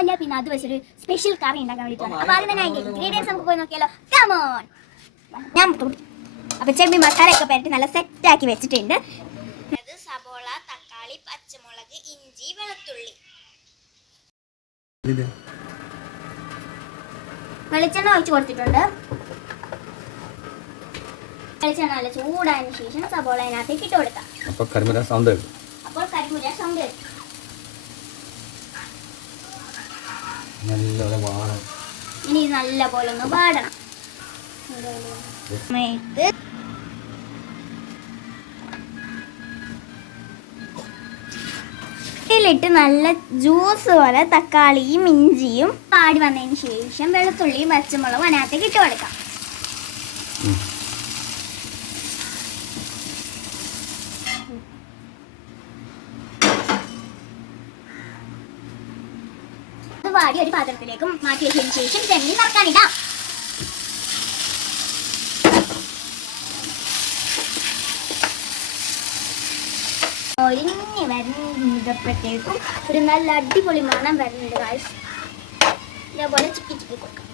അല്ല പിന്നെ അത് വെച്ചൊരു സ്പെഷ്യൽ കറി ഉണ്ടാക്കാൻ വേണ്ടിയിട്ടാണ്. അപ്പോൾ ആദ്യം തന്നെ അതിൻ്റെ ഇൻഗ്രീഡിയൻസ് നമുക്ക് പോയി നോക്കിയാലോ. കമോൺ. ഞാൻ അപ്പോൾ ചെമ്മീൻ മസാലയൊക്കെ പുരട്ടി നല്ല സെറ്റാക്കി വെച്ചിട്ടുണ്ട്. അത് സബോള, തക്കാളി, പച്ചമുളക്, ഇഞ്ചി, വെളുത്തുള്ളി. വെളിച്ചെണ്ണ ഒഴിച്ച് കൊടുത്തിട്ടുണ്ട്. വെളിച്ചെണ്ണ നല്ല ചൂടായതിനു ശേഷം സബോള അതിനകത്തേക്ക് ഇട്ട് കൊടുക്കാം. അപ്പോൾ കരിമുര സൗണ്ട് കേൾക്കും. ഇനി നല്ല പോലെ ഒന്ന് വാടണം. ഇതിലിട്ട് നല്ല ജ്യൂസ് പോലെ തക്കാളിയും ഇഞ്ചിയും വാടി വന്നതിന് ശേഷം വെളുത്തുള്ളിയും പച്ചമുളകും അതിനകത്തേക്ക് ഇട്ട് കൊടുക്കാം. വാടി ഒരു പാത്രത്തിലേക്ക് മാറ്റി വെച്ചതിന് ശേഷം ചെമ്മീൻ വറുക്കാനിടാം. ഒരിഞ്ഞ് വരുന്നപ്പോഴത്തേക്കും ഒരു നല്ല അടിപൊളി മണം വരുന്നുണ്ട് ഗായ്സ്. ഇതേപോലെ ചിക്കി കൊടുക്കാം.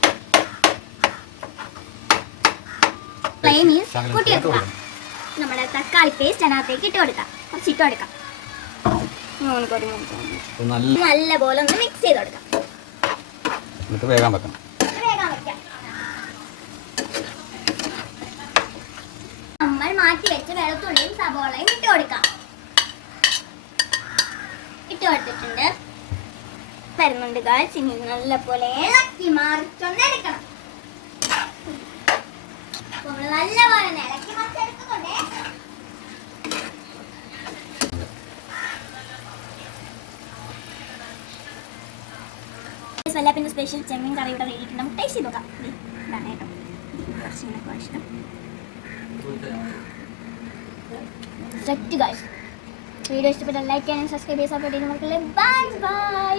ഫ്ലെയിം കൂട്ടി വെക്കുക. നമ്മുടെ തക്കാളി പേസ്റ്റ് അതിനകത്തേക്ക് ഇട്ട് കൊടുക്കാം. കുറച്ച് ഇട്ട് കൊടുക്കാം. നല്ല പോലെ ഒന്ന് മിക്സ് ചെയ്ത് കൊടുക്കാം. വേഗം വെക്കണം. നമ്മൾ മാറ്റി വെച്ച വെളുത്തുള്ളിയും സബോളയും ഇട്ട് കൊടുക്കാം. ഇട്ട് കൊടുത്തിട്ടുണ്ട്. വരുന്നുണ്ട് ഗായ്സ്. ഇനി നല്ല പോലെ ഇളക്കി മറിച്ചൊന്നെടുക്കണം. നല്ല പോലെ ഇളക്കി മറിച്ചെടുക്കുന്നുണ്ട്. പിന്നെ സ്പെഷ്യൽ ചെമ്മീൻ കറി ഇവിടെ റെഡിയിട്ടുണ്ട്. നമുക്ക് ടേസ്റ്റ് ചെയ്ത് നോക്കാം. ഇതാണ് കേട്ടോ ഇഷ്ടം. Set guys. വീഡിയോ ഇഷ്ടപ്പെട്ടാൽ ലൈക്ക് ചെയ്യാനും സബ്സ്ക്രൈബ് ചെയ്യാൻ സപ്പോർട്ട് ചെയ്യുന്നവർക്കുള്ള ബൈ ബൈ.